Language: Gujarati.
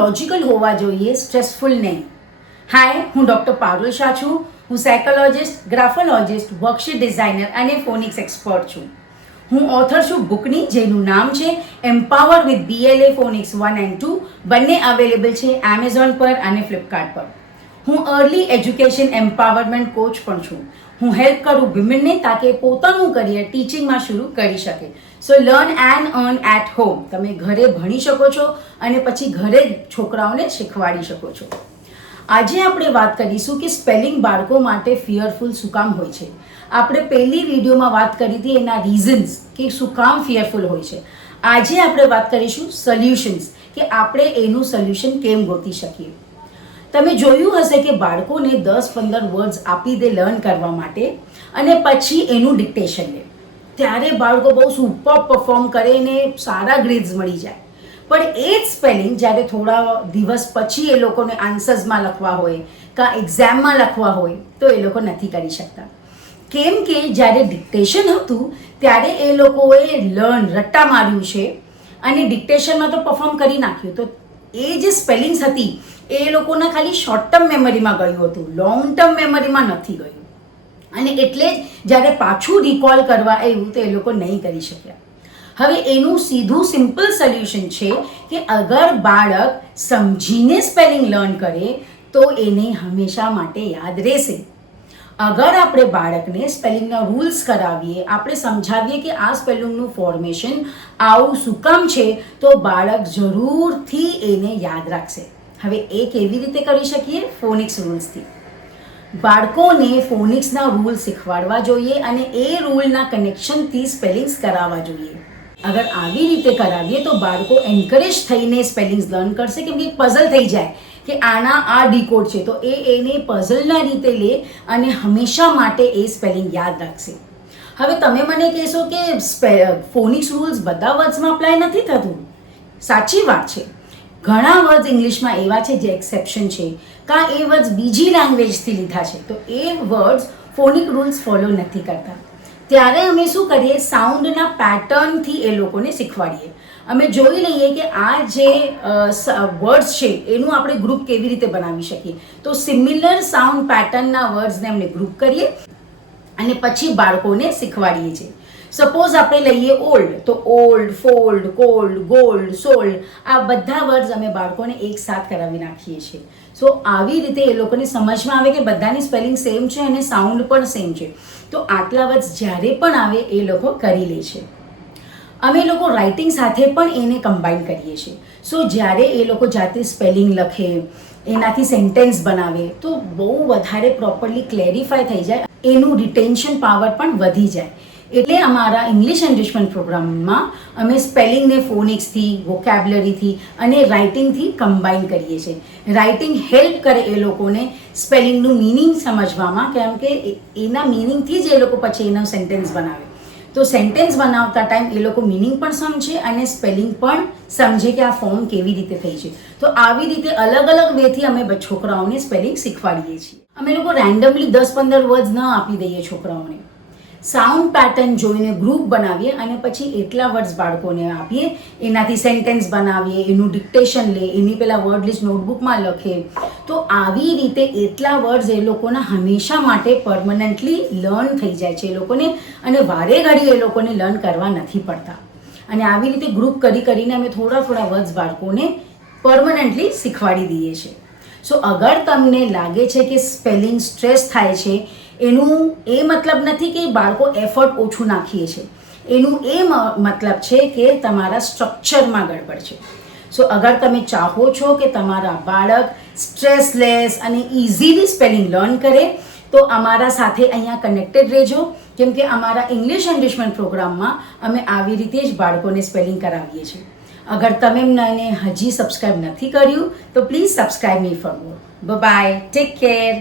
લોજિકલ હોવા જોઈએ, સ્ટ્રેસફુલ નહીં. હાય, હું ડૉક્ટર પારુલ શાહ છું. હું સાયકોલોજિસ્ટ, ગ્રાફોલોજિસ્ટ, વર્કશીટ ડિઝાઇનર અને ફોનિક્સ એક્સપર્ટ છું. હું ઓથર છું બુકની, જેનું નામ છે empower with BLA phonics 1 and 2. બંને અવેલેબલ છે એમેઝોન પર અને ફ્લિપકાર્ટ પર. હું અર્લી એજ્યુકેશન એમ્પાવરમેન્ટ કોચ પણ છું. હું હેલ્પ કરું વિમેનને તાકે પોતાનું કરિયર ટીચિંગમાં શરૂ કરી શકે. So learn and earn at home. તમે ઘરે ભણી શકો છો અને પછી ઘરે જ છોકરાઓને શીખવાડી શકો છો. આજે આપણે વાત કરીશું કે સ્પેલિંગ બાળકો માટે ફિયરફુલ શું કામ હોય છે. આપણે પહેલી વિડીયોમાં વાત કરી હતી એના રીઝન્સ કે શું કામ ફિયરફુલ હોય છે. આજે આપણે વાત કરીશું સોલ્યુશન્સ કે આપણે એનું સોલ્યુશન કેમ ગોતી શકીએ. તમે જોયું હશે કે બાળકોને 10-15 વર્ડ્સ આપી દે લર્ન કરવા માટે અને પછી એનું ડિક્ટેશન લે, ત્યારે બાળકો બહુ સુપર પરફોર્મ કરે ને સારા ગ્રેડ્સ મળી જાય. પણ એ જ સ્પેલિંગ જ્યારે થોડા દિવસ પછી એ લોકોને આન્સર્સમાં લખવા હોય કાં એક્ઝામમાં લખવા હોય તો એ લોકો નથી કરી શકતા. કેમ કે જ્યારે ડિક્ટેશન હતું ત્યારે એ લોકોએ રટ્ટા માર્યું છે અને ડિક્ટેશનમાં તો પરફોર્મ કરી નાખ્યું. તો એ જે સ્પેલિંગ્સ હતી એ લોકોના ખાલી શોર્ટ ટર્મ મેમરીમાં ગયું હતું, લોંગ ટર્મ મેમરીમાં નથી ગયું. અને એટલે જ જ્યારે પાછું રિકોલ કરવા આવ્યું તો એ લોકો નહીં કરી શક્યા. હવે એનું સીધું સિમ્પલ સોલ્યુશન છે કે અગર બાળક સમજીને સ્પેલિંગ લર્ન કરે તો એને હંમેશા માટે યાદ રહેશે. અગર આપણે બાળકને સ્પેલિંગના રૂલ્સ કરાવીએ, આપણે સમજાવીએ કે આ સ્પેલિંગનું ફોર્મેશન આવું શું કામ છે, તો બાળક જરૂરથી એને યાદ રાખશે. હવે એ કેવી રીતે કરી શકીએ? ફોનિક્સ રૂલ્સથી. બાળકોને ફોનિક્સના રૂલ શીખવાડવા જોઈએ અને એ રૂલના કનેક્શનથી સ્પેલિંગ્સ કરાવવા જોઈએ. અગર આવી રીતે કરાવીએ તો બાળકો એન્કરેજ થઈને સ્પેલિંગ્સ લર્ન કરશે, કેમ કે પઝલ થઈ જાય કે આના આ ડીકોડ છે, તો એને પઝલના રીતે લે અને હંમેશા માટે એ સ્પેલિંગ યાદ રાખશે. હવે તમે મને કહેશો કે ફોનિક્સ રૂલ્સ બધા વર્ડ્સમાં અપ્લાય નથી થતું. સાચી વાત છે. ઘણા વર્ડ્સ ઇંગ્લિશમાં એવા છે જે એક્સેપ્શન છે, કાં એ વર્ડ્સ બીજી લેંગ્વેજથી લીધા છે, તો એ વર્ડ્સ ફોનિક રૂલ્સ ફોલો નથી કરતા. ત્યારે અમે શું કરીએ? સાઉન્ડના પેટર્નથી એ લોકોને શીખવાડીએ. અમે જોઈ લઈએ કે આ જે વર્ડ્સ છે એનું આપણે ગ્રુપ કેવી રીતે બનાવી શકીએ. તો સિમિલર સાઉન્ડ પેટર્નના વર્ડ્સને અમને ગ્રુપ કરીએ અને પછી બાળકોને શીખવાડીએ છીએ. સપોઝ આપણે લઈએ ઓલ્ડ, તો old, fold, cold, gold, sold, આ બધા વર્ડ્સ અમે બાળકોને એક સાથ કરાવી નાખીએ છીએ. સો આવી રીતે એ લોકોને સમજમાં આવે કે બધાની સ્પેલિંગ સેમ છે અને સાઉન્ડ પણ સેમ છે. તો આટલા વર્ડ્સ જ્યારે પણ આવે એ લોકો કરી લે છે. અમે લોકો રાઇટિંગ સાથે પણ એને કમ્બાઈન કરીએ છીએ. સો જ્યારે એ લોકો જાતે સ્પેલિંગ લખે, એનાથી સેન્ટેન્સ બનાવે તો બહુ વધારે પ્રોપરલી ક્લેરિફાય થઈ જાય, એનું રિટેન્શન પાવર પણ વધી જાય. એટલે અમારા ઇંગ્લિશ એન્રિચમેન્ટ પ્રોગ્રામમાં અમે સ્પેલિંગને ફોનિક્સથી, વોકેબ્યુલરીથી અને રાઇટિંગથી કમ્બાઈન કરીએ છીએ. રાઇટિંગ હેલ્પ કરે એ લોકોને સ્પેલિંગનું મિનિંગ સમજવામાં, કેમ કે એના મિનિંગથી જ એ લોકો પછી એનો સેન્ટેન્સ બનાવે. તો સેન્ટેન્સ બનાવતા ટાઈમ એ લોકો મિનિંગ પણ સમજે અને સ્પેલિંગ પણ સમજે કે આ ફોર્મ કેવી રીતે થઈ છે. તો આવી રીતે અલગ અલગ વેથી અમે છોકરાઓને સ્પેલિંગ શીખવાડીએ છીએ. અમે લોકો રેન્ડમલી 10-15 વર્ડ્સ ન આપી દઈએ છોકરાઓને. સાઉન્ડ પેટર્ન જોઈને ગ્રુપ બનાવીએ અને પછી એટલા વર્ડ્સ બાળકોને આપીએ, એનાથી સેન્ટેન્સ બનાવીએ, એનું ડિક્ટેશન લે, એની પહેલાં વર્ડ લિસ્ટ નોટબુકમાં લખે. તો આવી રીતે એટલા વર્ડ્સ એ લોકોના હંમેશા માટે પરમનન્ટલી લર્ન થઈ જાય છે એ લોકોને, અને વારે ઘડી એ લોકોને લર્ન કરવા નથી પડતા. અને આવી રીતે ગ્રુપ કરીને અમે થોડા વર્ડ્સ બાળકોને પરમનન્ટલી શીખવાડી દઈએ છીએ. સો અગર તમને લાગે છે કે સ્પેલિંગ સ્ટ્રેસ થાય છે, એનું એ મતલબ નથી કે બાળકો એફર્ટ ઓછું નાખીએ છે, એનું એ મતલબ છે કે તમારા સ્ટ્રક્ચરમાં ગડબડ છે. સો અગર તમે ચાહો છો કે તમારા બાળક સ્ટ્રેસલેસ અને ઇઝીલી સ્પેલિંગ લર્ન કરે તો અમારા સાથે અહીંયા કનેક્ટેડ રહેજો, કેમ કે અમારા ઇંગ્લિશ એન્રિચમેન્ટ પ્રોગ્રામમાં અમે આવી રીતે જ બાળકોને સ્પેલિંગ કરાવીએ છીએ. અગર તમે મને હજી સબસ્ક્રાઈબ નથી કર્યું તો please subscribe me for more. Bye, take care.